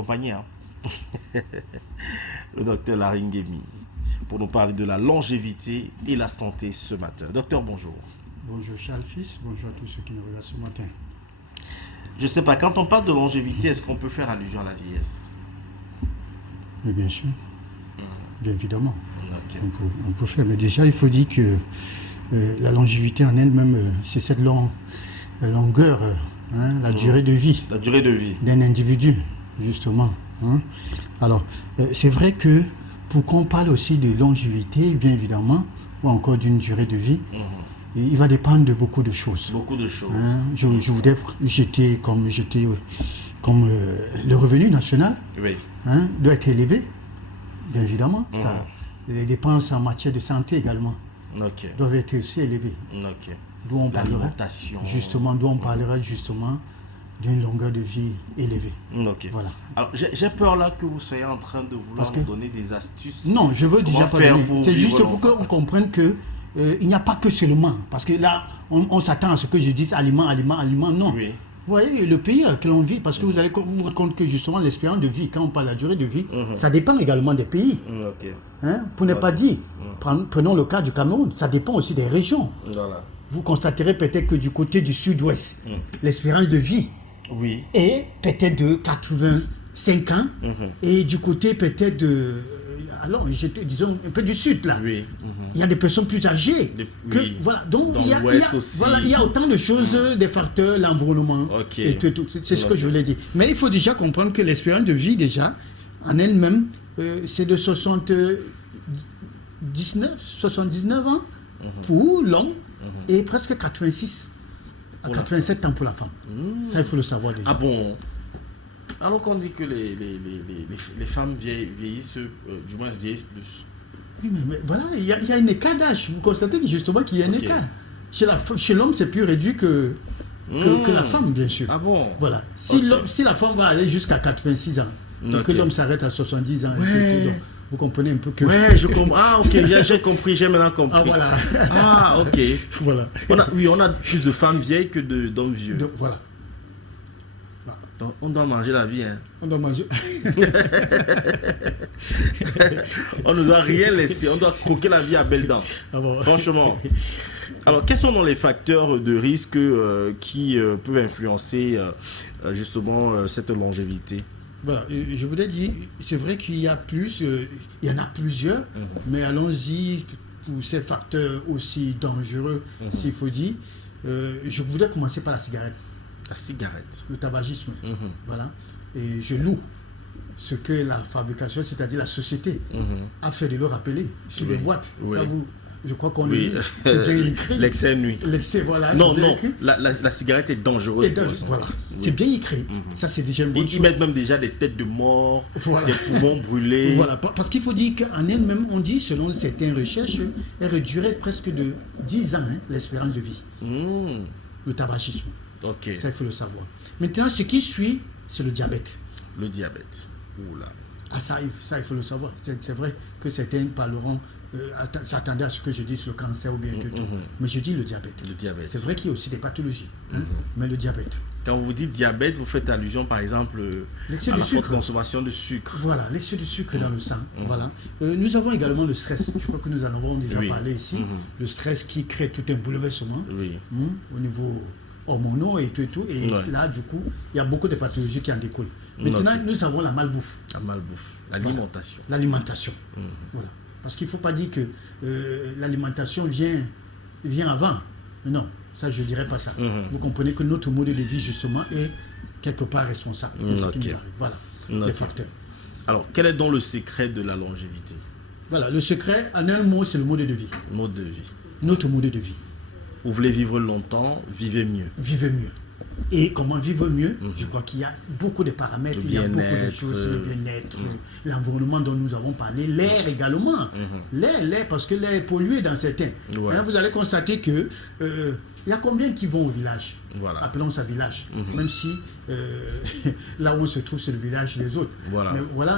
accompagné, hein. Le docteur Laringemi, pour nous parler de la longévité et la santé ce matin. Docteur, bonjour. Bonjour Charles Fils, bonjour à tous ceux qui nous regardent ce matin. Je ne sais pas, quand on parle de longévité, est-ce qu'on peut faire allusion à la vieillesse? Mais bien sûr, bien évidemment. Okay. On peut faire, mais déjà il faut dire que la longévité en elle-même, c'est cette longueur, la durée de vie. La durée de vie. D'un individu, justement. Alors, c'est vrai que pour qu'on parle aussi de longévité, bien évidemment, ou encore d'une durée de vie, il va dépendre de beaucoup de choses. Beaucoup de choses. Je voudrais jeter comme le revenu national doit être élevé, bien évidemment. Ça, les dépenses en matière de santé également doivent être aussi élevées. D'où on parlera justement d'une longueur de vie élevée. Voilà. Alors, j'ai peur là que vous soyez en train de vouloir nous donner des astuces. Non, je veux déjà pas donner. C'est juste pour qu'on comprenne que il n'y a pas que seulement. Parce que là, on s'attend à ce que je dise aliment, non. Oui. Vous voyez, le pays que l'on vit, parce que vous allez vous rendre compte que justement l'espérance de vie, quand on parle de la durée de vie, ça dépend également des pays. Pour ne pas dire, prenons le cas du Cameroun, ça dépend aussi des régions. Vous constaterez peut-être que du côté du sud-ouest, l'espérance de vie est peut-être de 85 ans, et du côté peut-être de... Alors, disons, un peu du sud, là. Il y a des personnes plus âgées. Voilà. Donc, il y a autant de choses, des facteurs, l'environnement, et tout. C'est ce que je voulais dire. Mais il faut déjà comprendre que l'espérance de vie, déjà, en elle-même, c'est de 79 ans pour l'homme et presque 86 à 87 ans pour la femme. Ça, il faut le savoir déjà. Ah bon? Alors qu'on dit que les femmes vieillissent, du moins vieillissent plus. Oui, mais voilà, il y a un écart d'âge. Vous constatez justement qu'il y a un écart. Chez l'homme, c'est plus réduit que la femme, bien sûr. Ah bon? Voilà. Si la femme va aller jusqu'à 86 ans, et que l'homme s'arrête à 70 ans, vous comprenez un peu que... Ouais, je comprends. Ah, ok, j'ai compris, j'ai maintenant compris. Ah, voilà. Ah, ok. Voilà. On a plus de femmes vieilles que d'hommes vieux. Voilà. Donc, on doit manger la vie, hein. On doit manger. On ne doit rien laisser. On doit croquer la vie à belles dents. Ah bon. Franchement. Alors, quels sont les facteurs de risque qui peuvent influencer justement cette longévité? Voilà, je voulais dire, c'est vrai qu'il y a plus, il y en a plusieurs, mais allons-y pour ces facteurs aussi dangereux, s'il faut dire. Je voudrais commencer par la cigarette. La cigarette. Le tabagisme. Voilà. Et je loue ce que la fabrication, c'est-à-dire la société, a fait de le rappeler sur les boîtes. Ça je crois qu'on le dit. C'est bien écrit. L'excès nuit. L'excès, voilà. Non, la cigarette est dangereuse. Voilà. C'est bien écrit. Ça, c'est déjà une bonne chose. Ils mettent même déjà des têtes de mort, des poumons brûlés. Voilà. Parce qu'il faut dire qu'en elle-même, on dit, selon certaines recherches, elle réduirait presque de 10 ans l'espérance de vie. Le tabagisme. Ça, il faut le savoir. Maintenant, ce qui suit, c'est le diabète. Le diabète. Oula. Ah, ça, il faut le savoir. C'est vrai que certains parleront, s'attendaient à ce que je dise le cancer ou bien tout. Mais je dis le diabète. Le diabète. C'est vrai qu'il y a aussi des pathologies. Mais le diabète. Quand vous dites diabète, vous faites allusion, par exemple, à la forte consommation de sucre. Voilà, l'excès de sucre dans le sang. Voilà. Nous avons également le stress. Je crois que nous en avons déjà parlé ici. Le stress qui crée tout un bouleversement au niveau hormonaux et tout. Et là, du coup, il y a beaucoup de pathologies qui en découlent. Maintenant, nous avons la malbouffe. La malbouffe, l'alimentation. Voilà. L'alimentation. Voilà. Parce qu'il ne faut pas dire que l'alimentation vient avant. Non, ça, je ne dirais pas ça. Vous comprenez que notre mode de vie, justement, est quelque part responsable de ce qui nous arrive. Voilà, les facteurs. Alors, quel est donc le secret de la longévité? Voilà, le secret, en un mot, c'est le mode de vie. Mode de vie. Notre mode de vie. Vous voulez vivre longtemps, vivez mieux. Vivez mieux. Et comment vivre mieux? Je crois qu'il y a beaucoup de paramètres, il y a beaucoup de choses, le bien-être, l'environnement dont nous avons parlé, l'air également. L'air, parce que l'air est pollué dans certains. Vous allez constater que il y a combien qui vont au village? Appelons ça village. Même si là où on se trouve, c'est le village des autres.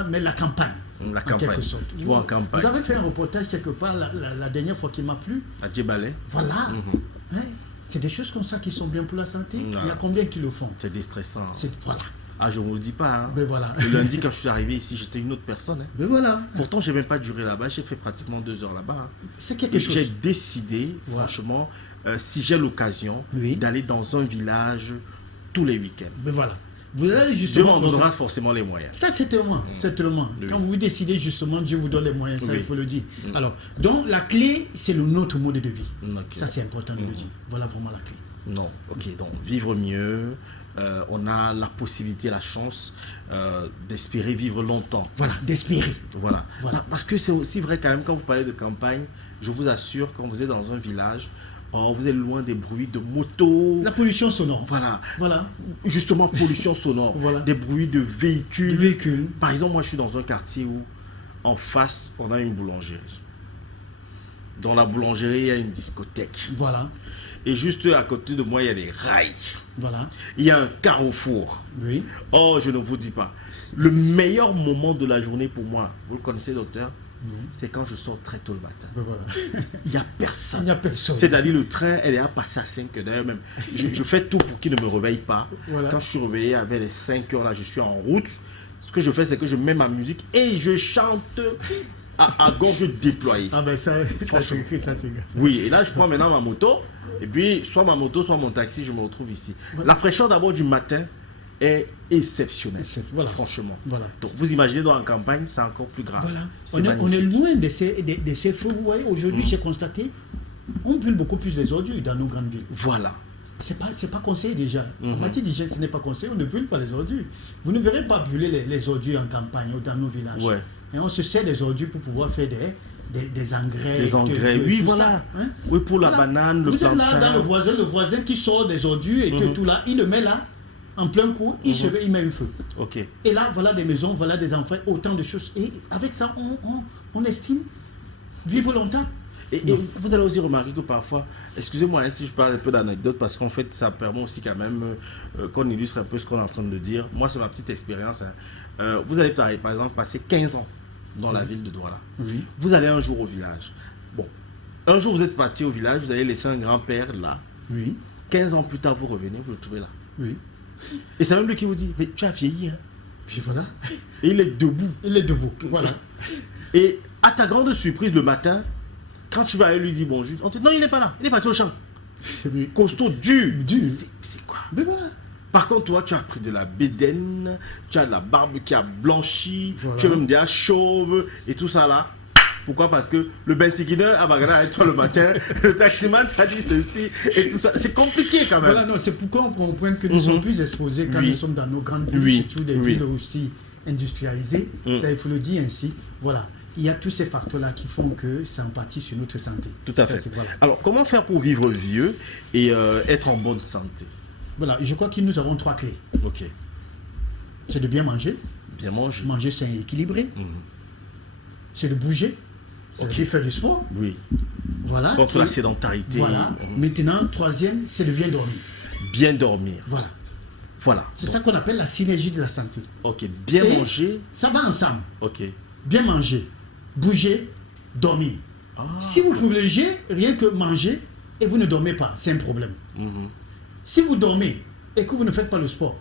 Mais la campagne. La campagne. En quelque sorte. Vous en campagne. Vous avez fait un reportage quelque part la dernière fois qui m'a plu. À Djebale. Voilà. C'est des choses comme ça qui sont bien pour la santé. Il y a combien qui le font? C'est déstressant. Voilà. Ah, je ne vous le dis pas. Hein. Mais voilà. Le lundi, quand je suis arrivé ici, j'étais une autre personne. Hein. Mais voilà. Pourtant, je n'ai même pas duré là-bas. J'ai fait pratiquement 2 heures là-bas. Hein. C'est quelque chose. J'ai décidé, franchement, si j'ai l'occasion, d'aller dans un village tous les week-ends. Mais voilà. Vous allez justement. Dieu m'en donnera forcément les moyens. Ça, c'est tellement. Oui. Quand vous décidez justement, Dieu vous donne les moyens. Ça, il faut le dire. Alors, donc, la clé, c'est notre mode de vie. Ça, c'est important de le dire. Voilà vraiment la clé. Non, ok. Donc, vivre mieux. On a la possibilité, la chance d'espérer vivre longtemps. Voilà, d'espérer. Voilà. Parce que c'est aussi vrai quand même, quand vous parlez de campagne, je vous assure, quand vous êtes dans un village, vous êtes loin des bruits de motos. La pollution sonore. Voilà. Justement, pollution sonore. Des bruits de véhicules. Par exemple, moi, je suis dans un quartier où, en face, on a une boulangerie. Dans la boulangerie, il y a une discothèque. Voilà. Et juste à côté de moi, il y a des rails. Voilà. Il y a un carrefour. Oui. Oh, je ne vous dis pas. Le meilleur moment de la journée pour moi, vous le connaissez, docteur, c'est quand je sors très tôt le matin. Voilà. Il n'y a personne. Il n'y a personne. C'est-à-dire le train, elle est à passer à 5 heures. D'ailleurs, même, je fais tout pour qu'il ne me réveille pas. Voilà. Quand je suis réveillé avec les 5 heures, là, je suis en route. Ce que je fais, c'est que je mets ma musique et je chante à gorge déployée. Ah ben ça c'est écrit, ça c'est... Oui, et là, je prends maintenant ma moto. Et puis, soit ma moto, soit mon taxi, je me retrouve ici. Voilà. La fraîcheur d'abord du matin est exceptionnelle, franchement. Voilà. Donc, vous imaginez, dans la campagne, c'est encore plus grave. Voilà. On est loin de ces feux. Vous voyez, aujourd'hui, j'ai constaté, on brûle beaucoup plus les ordures dans nos grandes villes. Voilà. C'est pas conseillé déjà. En matière d'hygiène, ce n'est pas conseillé, on ne brûle pas les ordures. Vous ne verrez pas brûler les ordures en campagne ou dans nos villages. Ouais. Et on se sert des ordures pour pouvoir faire des engrais. Des engrais, oui, voilà. Hein? Oui, pour la banane, le plantain. Vous êtes là dans le voisin qui sort des ordures et que tout là, il le met là, en plein coup, il met un feu. Ok. Et là, voilà des maisons, voilà des enfants, autant de choses. Et avec ça, on estime vivre longtemps. Et vous allez aussi remarquer que parfois, excusez-moi si je parle un peu d'anecdote, parce qu'en fait, ça permet aussi quand même qu'on illustre un peu ce qu'on est en train de dire. Moi, c'est ma petite expérience. Hein. Vous allez par exemple passer 15 ans dans la ville de Douala. Oui. Vous allez un jour au village. Bon, un jour vous êtes parti au village, vous avez laissé un grand-père là. Oui. 15 ans plus tard, vous revenez, vous le trouvez là. Oui. Et c'est même lui qui vous dit, mais tu as vieilli. Hein. Puis voilà. Et il est debout. Voilà. Et à ta grande surprise, le matin, quand tu vas aller lui dire bonjour, on te dit non, il n'est pas là, il est parti au champ. Costaud, dur. C'est quoi? Mais voilà. Par contre, toi, tu as pris de la bédaine, tu as de la barbe qui a blanchi, tu as même des chauves et tout ça là. Pourquoi? Parce que le bentikiner a bagarré avec toi le matin, le taximan t'a dit ceci et tout ça. C'est compliqué quand même. Voilà, non, c'est pourquoi on comprend que nous sommes plus exposés quand nous sommes dans nos grandes villes, surtout des villes aussi industrialisées. Ça, il faut le dire ainsi. Voilà. Il y a tous ces facteurs-là qui font que c'est en partie sur notre santé. Tout à fait. Voilà. Alors, comment faire pour vivre vieux et être en bonne santé? Voilà, je crois que nous avons 3 clés. Ok. C'est de bien manger. Bien manger. Manger sain et équilibré. C'est de bouger. C'est de faire du sport. Oui. Voilà. Contre la sédentarité. Voilà. Maintenant, 3e, c'est de bien dormir. Bien dormir. Voilà. Voilà. C'est ça qu'on appelle la synergie de la santé. Ok. Bien manger. Ça va ensemble. Ok. Bien manger, bouger, dormir. Si vous privilégiez rien que manger et vous ne dormez pas, c'est un problème. Si vous dormez et que vous ne faites pas le sport,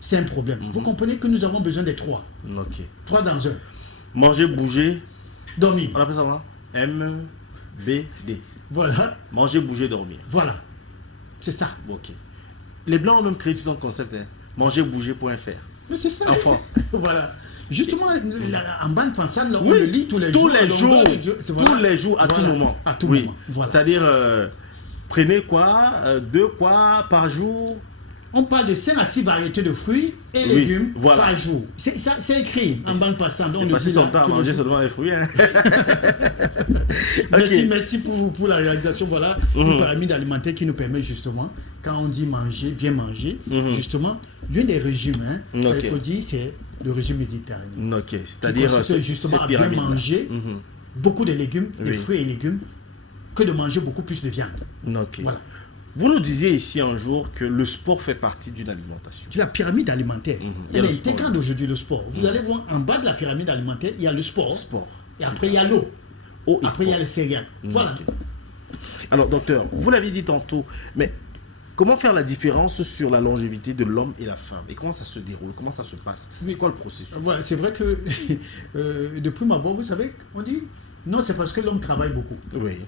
c'est un problème. Vous comprenez que nous avons besoin des 3. Ok. 3 dans un. Manger, bouger. Dormir. On appelle ça quoi? M, B, D. Voilà. Manger, bouger, dormir. Voilà. C'est ça. Ok. Les Blancs ont même créé tout un concept. Hein. Manger, bouger.fr. Mais c'est ça. En France. Voilà. Justement, en bande pensante, on le lit tous les jours. Tous les jours, à tout moment. À tout moment. Voilà. C'est-à-dire, prenez quoi 2 quoi par jour? On parle de 5 à 6 variétés de fruits et légumes par jour. C'est écrit en bande passante. C'est passé son temps à manger seulement les fruits. Hein. Merci pour la réalisation. Voilà une pyramide alimentaire qui nous permet justement, quand on dit manger, bien manger, justement, l'un des régimes, il faut dire, c'est le régime méditerranéen. Ok, c'est-à-dire justement à bien manger beaucoup de légumes, des fruits et légumes, que de manger beaucoup plus de viande. Ok. Voilà. Vous nous disiez ici un jour que le sport fait partie d'une alimentation. La pyramide alimentaire. Elle est intégrante aujourd'hui, le sport. Vous allez voir, en bas de la pyramide alimentaire, il y a le sport. Et après, il y a l'eau. Après, il y a les céréales. Voilà. Alors, docteur, vous l'avez dit tantôt, mais comment faire la différence sur la longévité de l'homme et la femme? Et comment ça se déroule? Comment ça se passe? C'est quoi le processus? Voilà, c'est vrai que, de prime abord, vous savez, on dit, non, c'est parce que l'homme travaille beaucoup. Oui.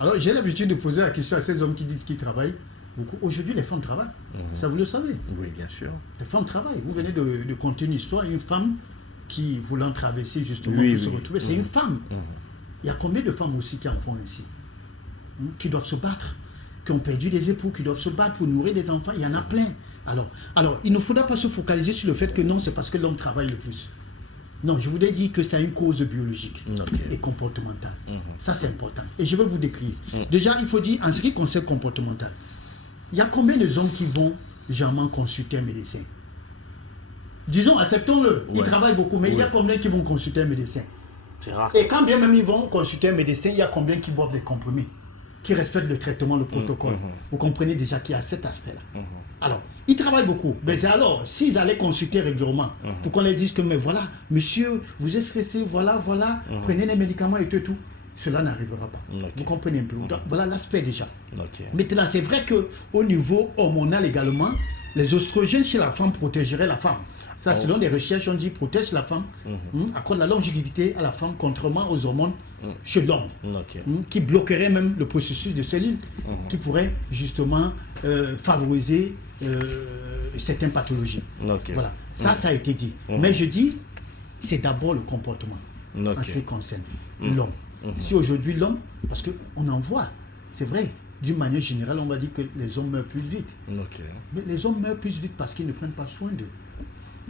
Alors, j'ai l'habitude de poser la question à ces hommes qui disent qu'ils travaillent beaucoup. Aujourd'hui, les femmes travaillent. Ça, vous le savez. Oui, bien sûr. Les femmes travaillent. Vous venez de conter une histoire, une femme qui, voulant traverser justement se retrouver, c'est une femme. Il y a combien de femmes aussi qui en font ainsi, qui doivent se battre, qui ont perdu des époux, qui doivent se battre pour nourrir des enfants? Il y en a plein. Alors, il ne faudra pas se focaliser sur le fait que non, c'est parce que l'homme travaille le plus. Non, je voudrais dire que ça a une cause biologique et comportementale. Ça, c'est important. Et je vais vous décrire. Déjà, il faut dire, en ce qui concerne comportemental, il y a combien de hommes qui vont généralement consulter un médecin? Disons, acceptons-le, ils travaillent beaucoup, mais il y a combien qui vont consulter un médecin? C'est rare. Et quand bien même ils vont consulter un médecin, il y a combien qui boivent des comprimés, qui respectent le traitement, le protocole? Vous comprenez déjà qu'il y a cet aspect-là. Alors, ils travaillent beaucoup. Mais alors, s'ils allaient consulter régulièrement, pour qu'on leur dise que, mais voilà, monsieur, vous êtes stressé, voilà, prenez les médicaments et tout, cela n'arrivera pas. Vous comprenez un peu. Voilà l'aspect déjà. Maintenant, c'est vrai qu'au niveau hormonal également, les oestrogènes chez la femme protégeraient la femme. Ça, selon des recherches, on dit protège la femme, accorde la longévité à la femme, contrairement aux hormones chez l'homme, qui bloquerait même le processus de cellule, qui pourrait justement favoriser certaines pathologies. Voilà, ça a été dit. Mais je dis, c'est d'abord le comportement, en ce qui concerne l'homme. Si aujourd'hui l'homme, parce qu'on en voit, c'est vrai, d'une manière générale, on va dire que les hommes meurent plus vite. Mais les hommes meurent plus vite parce qu'ils ne prennent pas soin d'eux.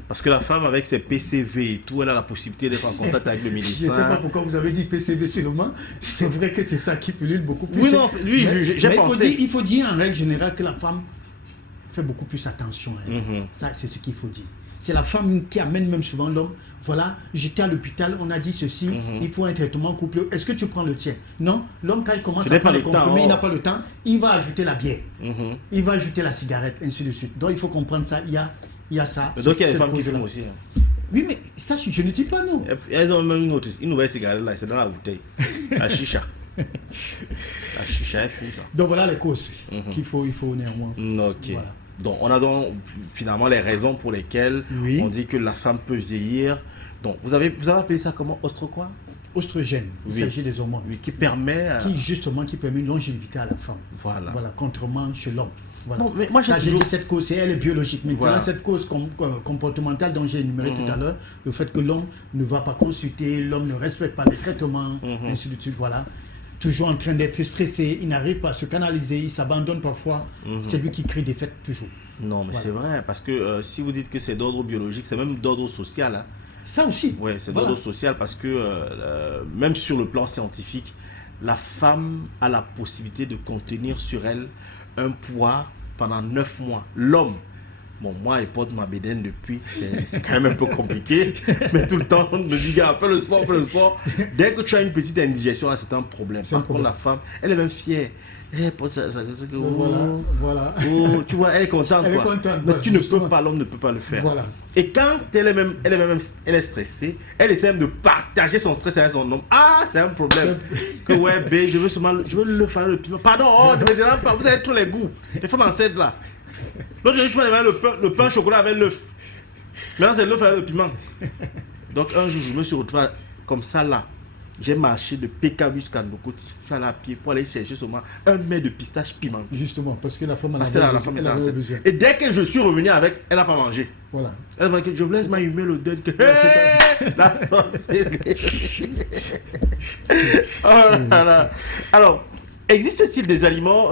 Parce que la femme, avec ses PCV et tout, elle a la possibilité d'être en contact avec le médecin. Je ne sais pas pourquoi vous avez dit PCV seulement. C'est vrai que c'est ça qui pullule beaucoup plus. Oui, non, lui, j'ai pensé. Il faut dire en règle générale que la femme fait beaucoup plus attention à elle. Ça, c'est ce qu'il faut dire. C'est la femme qui amène même souvent l'homme. Voilà, j'étais à l'hôpital, on a dit ceci, il faut un traitement couplé. Est-ce que tu prends le tien? Non. L'homme, quand il commence à prendre le comprimé, il n'a pas le temps. Il va ajouter la bière. Il va ajouter la cigarette, ainsi de suite. Donc, il faut comprendre ça. Il y a ça. Donc, il y a des femmes qui fument aussi. Oui, mais ça, je ne dis pas non. Elles ont même une nouvelle cigarette là, c'est dans la bouteille. La chicha. La chicha, elle fume ça. Donc, voilà les causes qu'il faut néanmoins. Voilà. Donc, on a donc finalement les raisons pour lesquelles on dit que la femme peut vieillir. Donc, vous avez appelé ça comment? Quoi? Oestrogène, il s'agit des hormones. Oui, qui permet une longévité à la femme. Voilà, contrairement chez l'homme. Voilà. Non, mais moi, j'ai dit cette cause, elle est biologique. Mais cette cause comportementale dont j'ai énuméré tout à l'heure, le fait que l'homme ne va pas consulter, l'homme ne respecte pas les traitements, ainsi de suite, voilà. Toujours en train d'être stressé, il n'arrive pas à se canaliser, il s'abandonne parfois. C'est lui qui crée des fêtes toujours. Non, mais c'est vrai, parce que si vous dites que c'est d'ordre biologique, c'est même d'ordre social. Hein. Ça aussi. Oui, c'est d'ordre social parce que même sur le plan scientifique, la femme a la possibilité de contenir sur elle un poids pendant 9 mois. L'homme, bon, moi, je porte ma bédaine depuis, c'est quand même un peu compliqué, mais tout le temps, on me dit, gars, fais le sport. Dès que tu as une petite indigestion, là, c'est un problème. Par contre, la femme, elle est même fière. Elle porte ça, voilà. Oh, tu vois, elle est contente. Elle est contente. Mais tu ne peux pas, l'homme ne peut pas le faire. Voilà. Et quand elle est stressée, elle essaie même de partager son stress avec son homme. Ah, c'est un problème. Que ouais, bé, je veux le faire le piment. Pardon, ne me dérangez pas, vous avez tous les goûts. Les femmes enceintes là. L'autre jour, je me le pain au chocolat avec l'œuf. Maintenant, c'est l'œuf avec le piment. Donc, un jour, je me suis retrouvé comme ça là. J'ai marché de PK jusqu'à Nokoti. Je suis allé à pied pour aller chercher seulement un mets de pistache piment. Justement, parce que la femme en avait besoin. Et dès que je suis revenu avec, elle n'a pas mangé. Voilà. Elle m'a dit que je vous laisse m'allumer le deuil. La sorcellerie. Oh là là. Alors, existe-t-il des aliments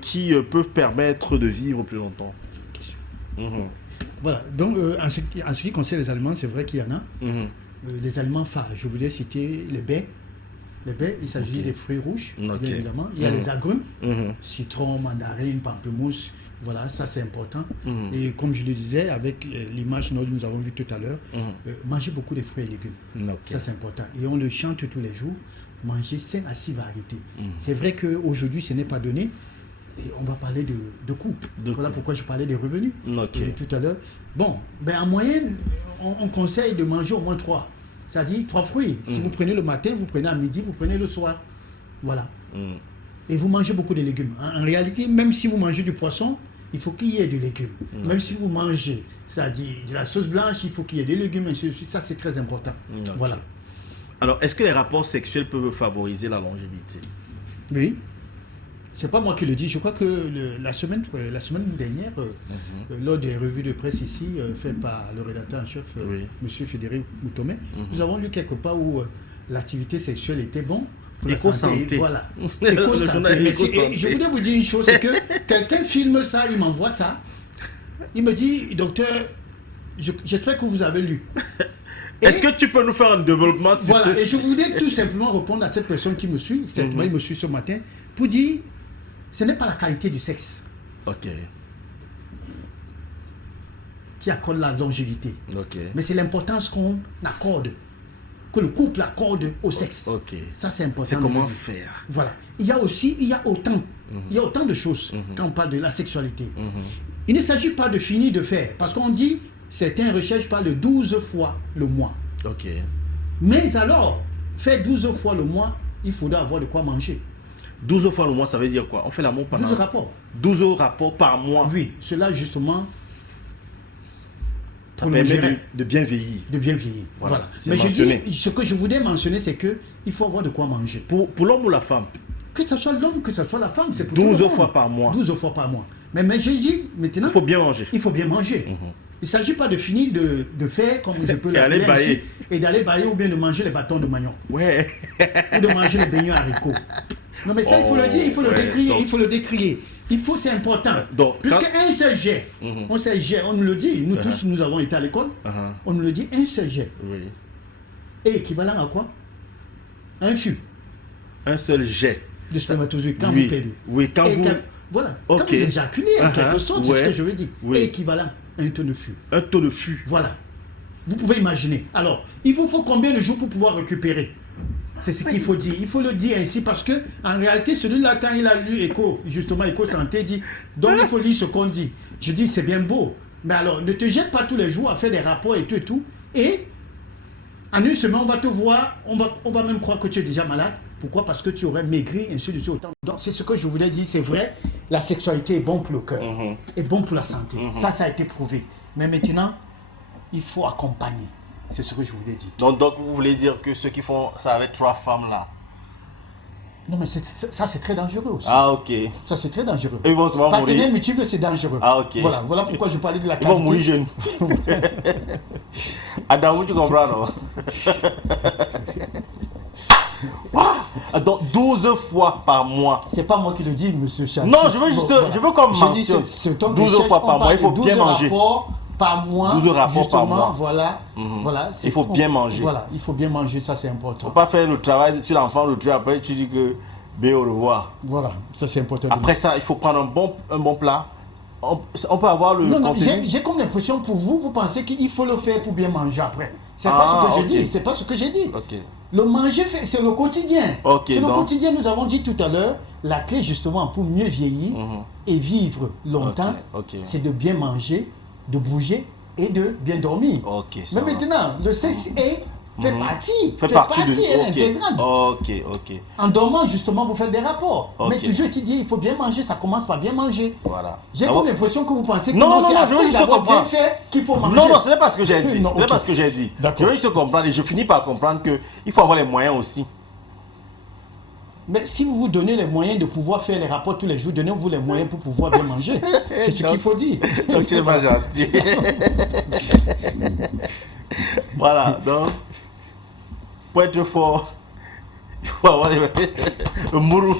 qui peuvent permettre de vivre plus longtemps? Voilà. Donc, en ce qui concerne les aliments, c'est vrai qu'il y en a. Les aliments phares, je voulais citer les baies. Les baies, il s'agit des fruits rouges, bien évidemment. Il y a les agrumes, citron, mandarine, pamplemousse. Voilà, ça c'est important. Et comme je le disais, avec l'image que nous avons vue tout à l'heure, manger beaucoup de fruits et légumes. Ça c'est important. Et on le chante tous les jours, manger 5 à 6 variétés. C'est vrai qu'aujourd'hui, ce n'est pas donné. Et on va parler de coûts. Voilà pourquoi je parlais des revenus tout à l'heure. Bon, en moyenne, on conseille de manger au moins 3. C'est-à-dire 3 fruits. Si vous prenez le matin, vous prenez à midi, vous prenez le soir. Voilà. et vous mangez beaucoup de légumes. En réalité, même si vous mangez du poisson, il faut qu'il y ait des légumes. Même si vous mangez, c'est-à-dire de la sauce blanche, il faut qu'il y ait des légumes, et ainsi de suite. Ça, c'est très important. Okay. Voilà. Alors, est-ce que les rapports sexuels peuvent favoriser la longévité? Oui. C'est pas moi qui le dis. Je crois que la semaine dernière, lors des revues de presse ici, faites par le rédacteur en chef, M. Frédéric Moutomé, nous avons lu quelque part où l'activité sexuelle était bonne. Éco-santé. Voilà. Éco-santé. Je voudrais vous dire une chose, c'est que quelqu'un filme ça, il m'envoie ça. Il me dit, docteur, j'espère que vous avez lu. Est-ce que tu peux nous faire un développement sur voilà, et je voulais tout simplement répondre à cette personne qui me suit, il me suit ce matin, pour dire, ce n'est pas la qualité du sexe qui accorde la longévité, mais c'est l'importance qu'on accorde, que le couple accorde au sexe. Ça, c'est important. C'est comment faire. Voilà. Il y a autant de choses quand on parle de la sexualité. Il ne s'agit pas de finir de faire, parce qu'on dit, certains recherches parlent de 12 fois le mois. Mais alors, faire 12 fois le mois, il faudra avoir de quoi manger. 12 fois le mois, ça veut dire quoi? On fait l'amour pendant... 12 rapports. 12 rapports par mois. Oui, cela justement... Ça permet de bien vieillir. De bien vieillir. Voilà. Mais ce que je voulais mentionner, c'est qu'il faut avoir de quoi manger. Pour l'homme ou la femme? Que ce soit l'homme, que ce soit la femme, c'est pour 12 fois par mois. 12 fois par mois. Mais j'ai dit, maintenant... Il faut bien manger. Il faut bien manger. Il ne s'agit pas de finir de faire, comme je peux l'appeler ici, et d'aller bailler ou bien de manger les bâtons de manioc. Ou de manger les beignets haricots. Non mais ça, il faut le dire, il faut le décrier, il faut le décrier. C'est important. Puisque un seul jet, on nous le dit, nous tous, nous avons été à l'école, on nous le dit, un seul jet. Et équivalent à quoi? Un fût. Un seul jet. De spermatozoïdes, quand vous perdez. Oui, quand vous... Voilà, quand vous éjaculez, en quelque sorte, c'est ce que je veux dire. Équivalent à un taux de fût. Un taux de fût. Voilà. Vous pouvez imaginer. Alors, il vous faut combien de jours pour pouvoir récupérer? C'est ce qu'il faut dire. Il faut le dire ainsi parce que, en réalité, celui-là, quand il a lu Éco-santé, dit, donc il faut lire ce qu'on dit. Je dis, c'est bien beau. Mais alors, ne te jette pas tous les jours à faire des rapports et tout. Et, en une semaine, on va te voir, on va même croire que tu es déjà malade. Pourquoi? Parce que tu aurais maigri, ainsi de suite. Donc, c'est ce que je voulais dire. C'est vrai, la sexualité est bon pour le cœur, est bon pour la santé. Ça a été prouvé. Mais maintenant, il faut accompagner. C'est ce que je voulais dire. Donc vous voulez dire que ceux qui font ça avec 3 femmes là? Non, mais ça, c'est très dangereux aussi. Ah, ok. Ça, c'est très dangereux. Et ils vont se mourir. Partenaire multiple, c'est dangereux. Ah, ok. Voilà pourquoi je parlais de la qualité. Ils vont mourir jeunes. Adam, tu comprends, non? Donc 12 fois par mois. C'est pas moi qui le dis, monsieur Charles. Non, je veux qu'on mentionne 12 fois par mois. Il faut bien manger. 12 rapports par mois. 12 rapports par mois. Voilà. Il faut bien manger. Voilà, il faut bien manger, ça c'est important. Il ne faut pas faire le travail sur l'enfant, le tuer après, tu dis que bé au revoir. Voilà, ça c'est important. Après ça, il faut prendre un bon plat. On peut avoir le contenu. J'ai comme l'impression pour vous, vous pensez qu'il faut le faire pour bien manger après. C'est pas ce que j'ai dit. C'est pas ce que j'ai dit. Le manger, c'est le quotidien. C'est le quotidien. Nous avons dit tout à l'heure, la clé justement pour mieux vieillir et vivre longtemps, c'est de bien manger, de bouger et de bien dormir. Mais maintenant, le sexe fait partie intégrante. En dormant, justement, vous faites des rapports. Mais toujours, tu dis, il faut bien manger, ça commence par bien manger. Voilà. J'ai comme l'impression que vous pensez que non, je veux juste comprendre. Qu'il faut manger. Non, ce n'est pas ce que j'ai dit. Ce n'est pas ce que j'ai dit. Je veux juste comprendre et je finis par comprendre qu'il faut avoir les moyens aussi. Mais si vous vous donnez les moyens de pouvoir faire les rapports tous les jours, donnez-vous les moyens pour pouvoir bien manger. C'est ce qu'il faut dire. Donc tu n'es pas gentil. Voilà, donc, pour être fort, il faut avoir le mourou.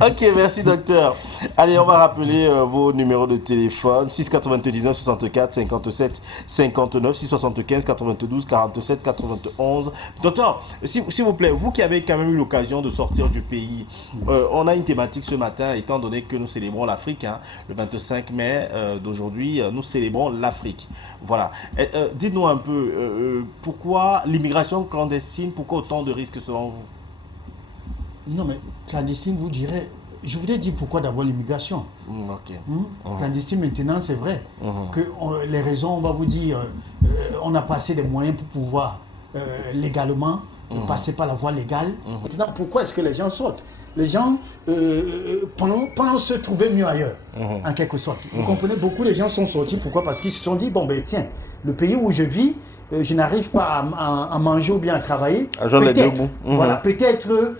Ok, merci docteur. Allez, on va rappeler vos numéros de téléphone. 699 64 57 59, 675 92 47 91. Docteur, s'il vous plaît, vous qui avez quand même eu l'occasion de sortir du pays, on a une thématique ce matin, étant donné que nous célébrons l'Afrique, le 25 mai d'aujourd'hui, nous célébrons l'Afrique. Voilà. Dites-nous un peu, pourquoi l'immigration clandestine, pourquoi autant de risques selon vous? Non, mais clandestine, je voulais dire pourquoi d'abord l'immigration. Clandestine, maintenant, c'est vrai que les raisons, on va vous dire, on a passé des moyens pour pouvoir légalement de passer par la voie légale. Maintenant, pourquoi est-ce que les gens sortent? Les gens pensent se trouver mieux ailleurs, en quelque sorte. Vous comprenez, beaucoup de gens sont sortis. Pourquoi? Parce qu'ils se sont dit, bon ben tiens, le pays où je vis, je n'arrive pas à manger ou bien à travailler. Peut-être, voilà, peut-être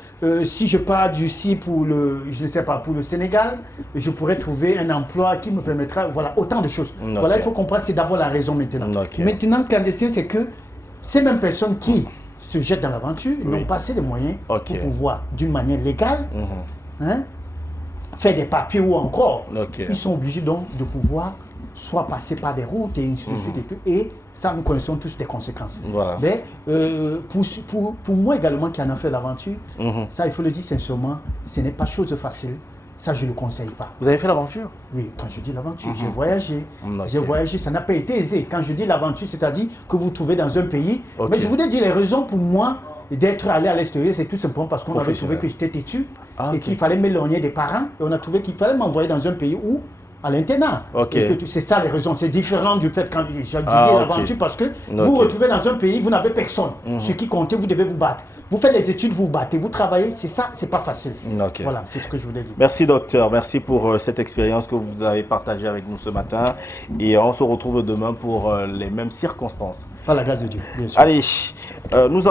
si je pars d'ici pour je ne sais pas, pour le Sénégal, je pourrais trouver un emploi qui me permettra, voilà, autant de choses. Voilà, il faut comprendre, c'est d'abord la raison maintenant. Maintenant, clandestin, c'est que ces mêmes personnes qui se jettent dans l'aventure n'ont pas assez de moyens pour pouvoir, d'une manière légale, faire des papiers ou encore, ils sont obligés donc de pouvoir soit passer par des routes et ainsi de suite et tout. Et ça, nous connaissons tous des conséquences. Voilà. Mais pour moi également qui en a fait l'aventure, ça, il faut le dire sincèrement, ce n'est pas chose facile. Ça, je ne le conseille pas. Vous avez fait l'aventure? Oui, quand je dis l'aventure, j'ai voyagé. J'ai voyagé, ça n'a pas été aisé. Quand je dis l'aventure, c'est-à-dire que vous trouvez dans un pays. Mais je voudrais dire les raisons pour moi d'être allé à l'extérieur, c'est tout simplement parce qu'on avait trouvé que j'étais têtu et qu'il fallait m'éloigner des parents. Et on a trouvé qu'il fallait m'envoyer dans un pays où à l'internat. C'est ça les raisons. C'est différent du fait quand j'ai dit l'aventure parce que vous vous retrouvez dans un pays, vous n'avez personne. Ce qui compte, vous devez vous battre. Vous faites les études, vous vous battez, vous travaillez, c'est ça, c'est pas facile. Voilà, c'est ce que je voulais dire. Merci docteur, merci pour cette expérience que vous avez partagée avec nous ce matin. Et on se retrouve demain pour les mêmes circonstances. Par la grâce de Dieu, bien sûr. Allez, nous allons...